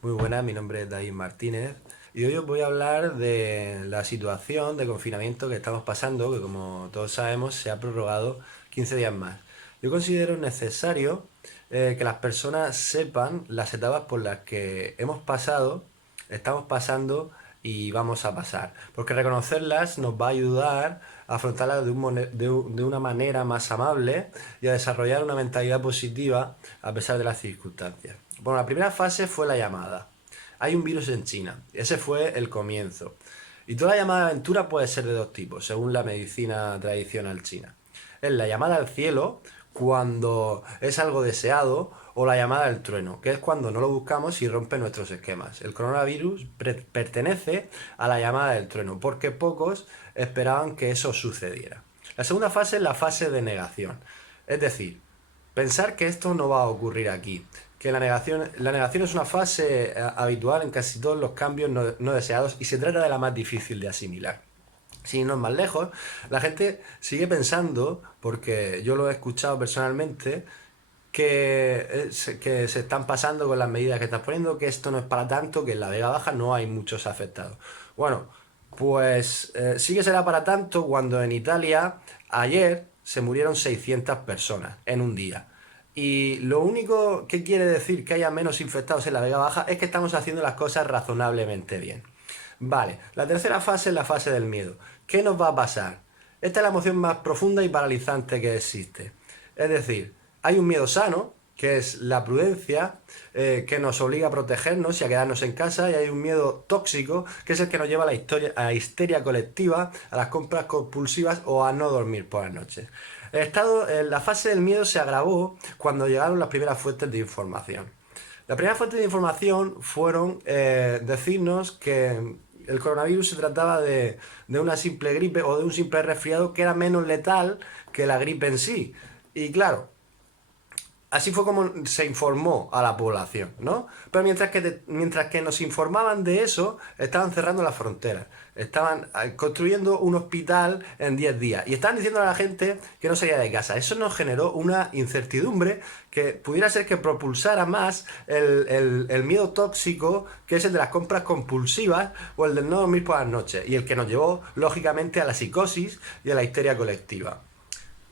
Muy buenas, mi nombre es David Martínez y hoy os voy a hablar de la situación de confinamiento que estamos pasando, que como todos sabemos se ha prorrogado 15 días más. Yo considero necesario que las personas sepan las etapas por las que hemos pasado, estamos pasando y vamos a pasar, porque reconocerlas nos va a ayudar a afrontarlas de una manera más amable y a desarrollar una mentalidad positiva a pesar de las circunstancias. Bueno, la primera fase fue la llamada. Hay un virus en China. Ese fue el comienzo. Y toda la llamada de aventura puede ser de dos tipos, según la medicina tradicional china. Es la llamada al cielo, cuando es algo deseado, o la llamada del trueno, que es cuando no lo buscamos y rompe nuestros esquemas. El coronavirus pertenece a la llamada del trueno, porque pocos esperaban que eso sucediera. La segunda fase es la fase de negación. Es decir, pensar que esto no va a ocurrir aquí, que la negación es una fase habitual en casi todos los cambios no deseados y se trata de la más difícil de asimilar. Sin irnos más lejos, la gente sigue pensando, porque yo lo he escuchado personalmente, que se están pasando con las medidas que estás poniendo, que esto no es para tanto, que en la Vega Baja no hay muchos afectados. Bueno, pues sí que será para tanto cuando en Italia ayer se murieron 600 personas en un día. Y lo único que quiere decir que haya menos infectados en la Vega Baja es que estamos haciendo las cosas razonablemente bien. Vale, la tercera fase es la fase del miedo. ¿Qué nos va a pasar? Esta es la emoción más profunda y paralizante que existe. Es decir, hay un miedo sano, que es la prudencia, que nos obliga a protegernos y a quedarnos en casa, y hay un miedo tóxico, que es el que nos lleva a la histeria colectiva, a las compras compulsivas o a no dormir por las noches. La fase del miedo se agravó cuando llegaron las primeras fuentes de información. La primera fuente de información fueron decirnos que el coronavirus se trataba de una simple gripe o de un simple resfriado que era menos letal que la gripe en sí. Y claro, así fue como se informó a la población, ¿no? Pero mientras que nos informaban de eso, estaban cerrando las fronteras, estaban construyendo un hospital en 10 días y estaban diciendo a la gente que no salía de casa. Eso nos generó una incertidumbre que pudiera ser que propulsara más el miedo tóxico, que es el de las compras compulsivas o el del no dormir por las noches, y el que nos llevó, lógicamente, a la psicosis y a la histeria colectiva.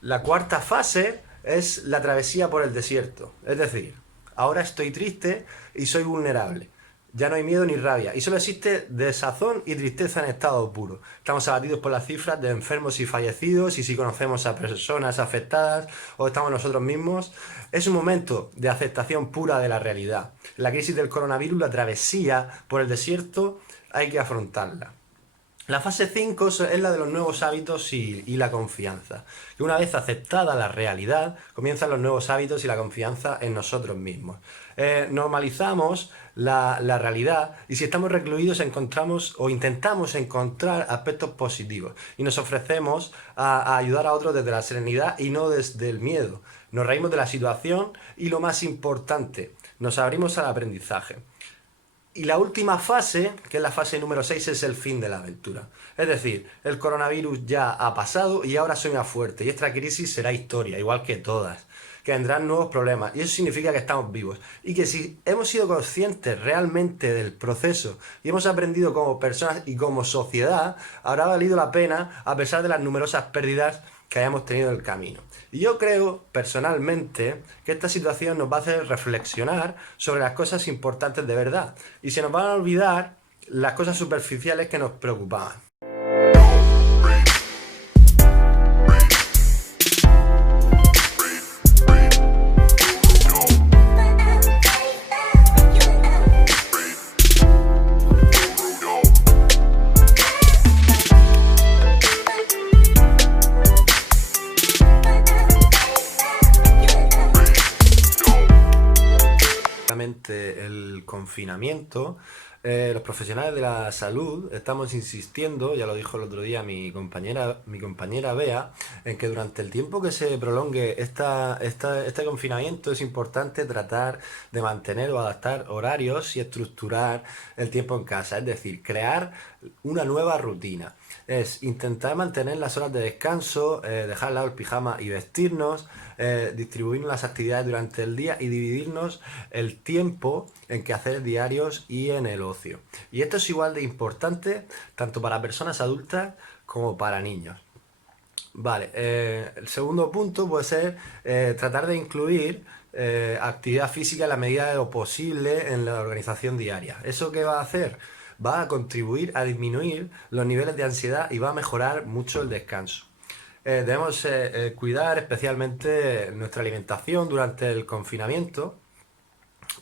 La cuarta fase es la travesía por el desierto. Es decir, ahora estoy triste y soy vulnerable. Ya no hay miedo ni rabia. Y solo existe desazón y tristeza en estado puro. Estamos abatidos por las cifras de enfermos y fallecidos, y si conocemos a personas afectadas o estamos nosotros mismos. Es un momento de aceptación pura de la realidad. La crisis del coronavirus, la travesía por el desierto, hay que afrontarla. La fase 5 es la de los nuevos hábitos y la confianza. Que una vez aceptada la realidad, comienzan los nuevos hábitos y la confianza en nosotros mismos. Normalizamos la realidad, y si estamos recluidos encontramos o intentamos encontrar aspectos positivos y nos ofrecemos a ayudar a otros desde la serenidad y no desde el miedo. Nos reímos de la situación y, lo más importante, nos abrimos al aprendizaje. Y la última fase, que es la fase número 6, es el fin de la aventura. Es decir, el coronavirus ya ha pasado y ahora soy más fuerte. Y esta crisis será historia, igual que todas. Que vendrán nuevos problemas. Y eso significa que estamos vivos. Y que si hemos sido conscientes realmente del proceso y hemos aprendido como personas y como sociedad, habrá valido la pena a pesar de las numerosas pérdidas que hayamos tenido en el camino. Y yo creo, personalmente, que esta situación nos va a hacer reflexionar sobre las cosas importantes de verdad. Y se nos van a olvidar las cosas superficiales que nos preocupaban. El confinamiento los profesionales de la salud estamos insistiendo, ya lo dijo el otro día mi compañera Bea, en que durante el tiempo que se prolongue este confinamiento es importante tratar de mantener o adaptar horarios y estructurar el tiempo en casa, es decir, crear una nueva rutina. Es intentar mantener las horas de descanso, dejar al lado el pijama y vestirnos, distribuirnos las actividades durante el día y dividirnos el tiempo en quehaceres diarios y en el ocio. Y esto es igual de importante tanto para personas adultas como para niños. Vale, el segundo punto puede ser tratar de incluir actividad física en la medida de lo posible en la organización diaria. ¿Eso qué va a hacer? Va a contribuir a disminuir los niveles de ansiedad y va a mejorar mucho el descanso. Debemos cuidar especialmente nuestra alimentación durante el confinamiento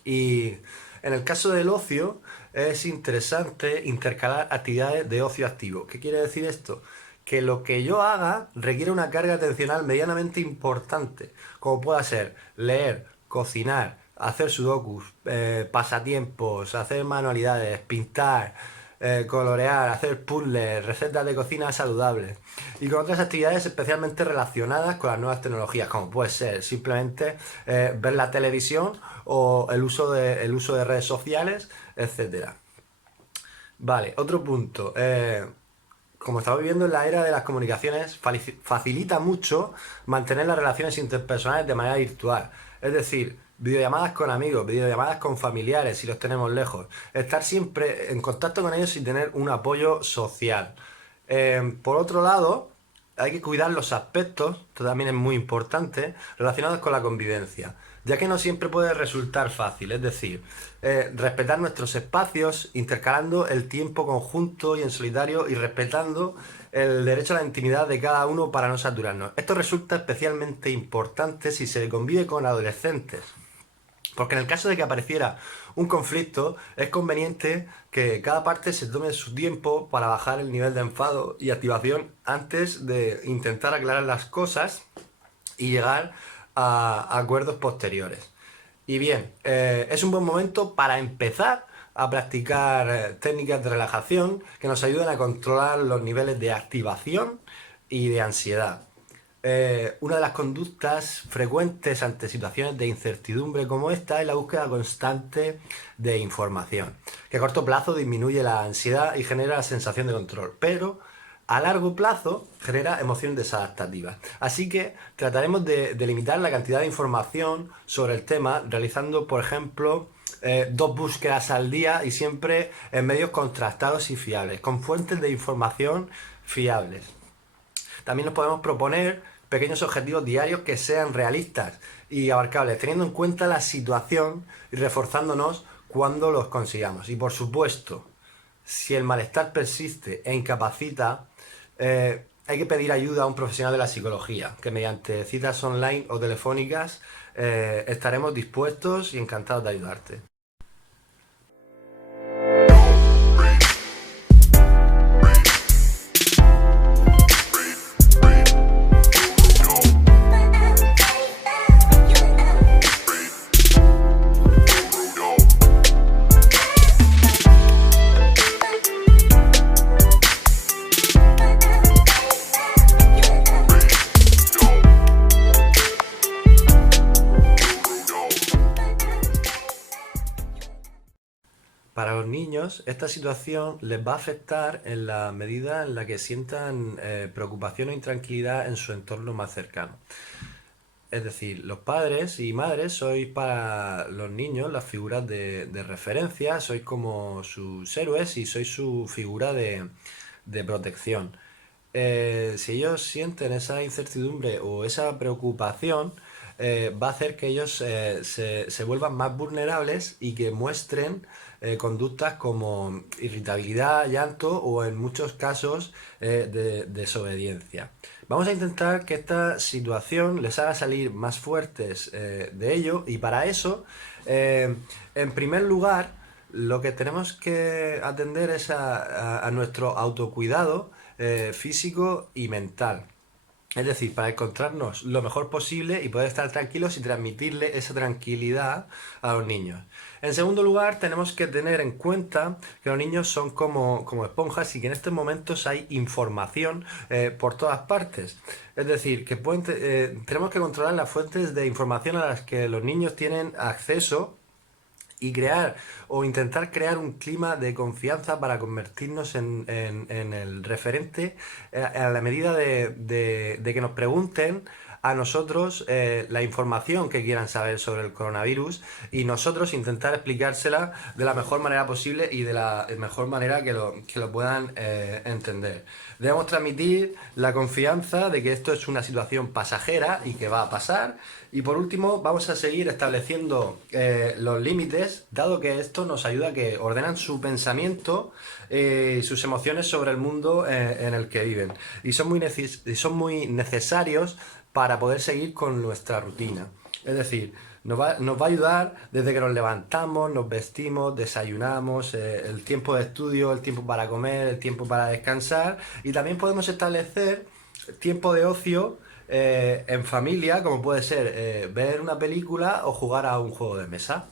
y en el caso del ocio es interesante intercalar actividades de ocio activo. ¿Qué quiere decir esto? Que lo que yo haga requiere una carga atencional medianamente importante, como pueda ser leer, cocinar, hacer sudokus, pasatiempos, hacer manualidades, pintar, colorear, hacer puzzles, recetas de cocina saludables y con otras actividades especialmente relacionadas con las nuevas tecnologías, como puede ser simplemente ver la televisión o el uso de redes sociales, etcétera. Vale, otro punto. Como estamos viviendo en la era de las comunicaciones, facilita mucho mantener las relaciones interpersonales de manera virtual. Es decir, videollamadas con amigos, videollamadas con familiares si los tenemos lejos. Estar siempre en contacto con ellos y tener un apoyo social. Por otro lado, hay que cuidar los aspectos, esto también es muy importante, relacionados con la convivencia, ya que no siempre puede resultar fácil, es decir, respetar nuestros espacios, intercalando el tiempo conjunto y en solitario y respetando el derecho a la intimidad de cada uno para no saturarnos. Esto resulta especialmente importante si se convive con adolescentes. Porque en el caso de que apareciera un conflicto, es conveniente que cada parte se tome su tiempo para bajar el nivel de enfado y activación antes de intentar aclarar las cosas y llegar a acuerdos posteriores. Y bien, es un buen momento para empezar a practicar técnicas de relajación que nos ayuden a controlar los niveles de activación y de ansiedad. Una de las conductas frecuentes ante situaciones de incertidumbre como esta es la búsqueda constante de información, que a corto plazo disminuye la ansiedad y genera la sensación de control, pero a largo plazo genera emociones desadaptativas. Así que trataremos de limitar la cantidad de información sobre el tema, realizando, por ejemplo, 2 búsquedas al día y siempre en medios contrastados y fiables, con fuentes de información fiables. También nos podemos proponer pequeños objetivos diarios que sean realistas y abarcables, teniendo en cuenta la situación y reforzándonos cuando los consigamos. Y por supuesto, si el malestar persiste e incapacita, hay que pedir ayuda a un profesional de la psicología, que mediante citas online o telefónicas estaremos dispuestos y encantados de ayudarte. Para los niños, esta situación les va a afectar en la medida en la que sientan preocupación o intranquilidad en su entorno más cercano. Es decir, los padres y madres sois para los niños las figuras de referencia, sois como sus héroes y sois su figura de protección. Si ellos sienten esa incertidumbre o esa preocupación, va a hacer que ellos se vuelvan más vulnerables y que muestren conductas como irritabilidad, llanto o en muchos casos desobediencia. Vamos a intentar que esta situación les haga salir más fuertes de ello y para eso, en primer lugar, lo que tenemos que atender es a nuestro autocuidado físico y mental. Es decir, para encontrarnos lo mejor posible y poder estar tranquilos y transmitirle esa tranquilidad a los niños. En segundo lugar, tenemos que tener en cuenta que los niños son como esponjas y que en estos momentos hay información por todas partes. Es decir, que tenemos que controlar las fuentes de información a las que los niños tienen acceso y crear o intentar crear un clima de confianza para convertirnos en el referente a la medida de que nos pregunten a nosotros la información que quieran saber sobre el coronavirus y nosotros intentar explicársela de la mejor manera posible y de la mejor manera que lo puedan entender. Debemos transmitir la confianza de que esto es una situación pasajera y que va a pasar. Y por último, vamos a seguir estableciendo los límites, dado que esto nos ayuda a que ordenan su pensamiento y sus emociones sobre el mundo en el que viven. Y son muy necesarios para poder seguir con nuestra rutina. Es decir, nos va a ayudar desde que nos levantamos, nos vestimos, desayunamos, el tiempo de estudio, el tiempo para comer, el tiempo para descansar. Y también podemos establecer tiempo de ocio en familia, como puede ser ver una película o jugar a un juego de mesa.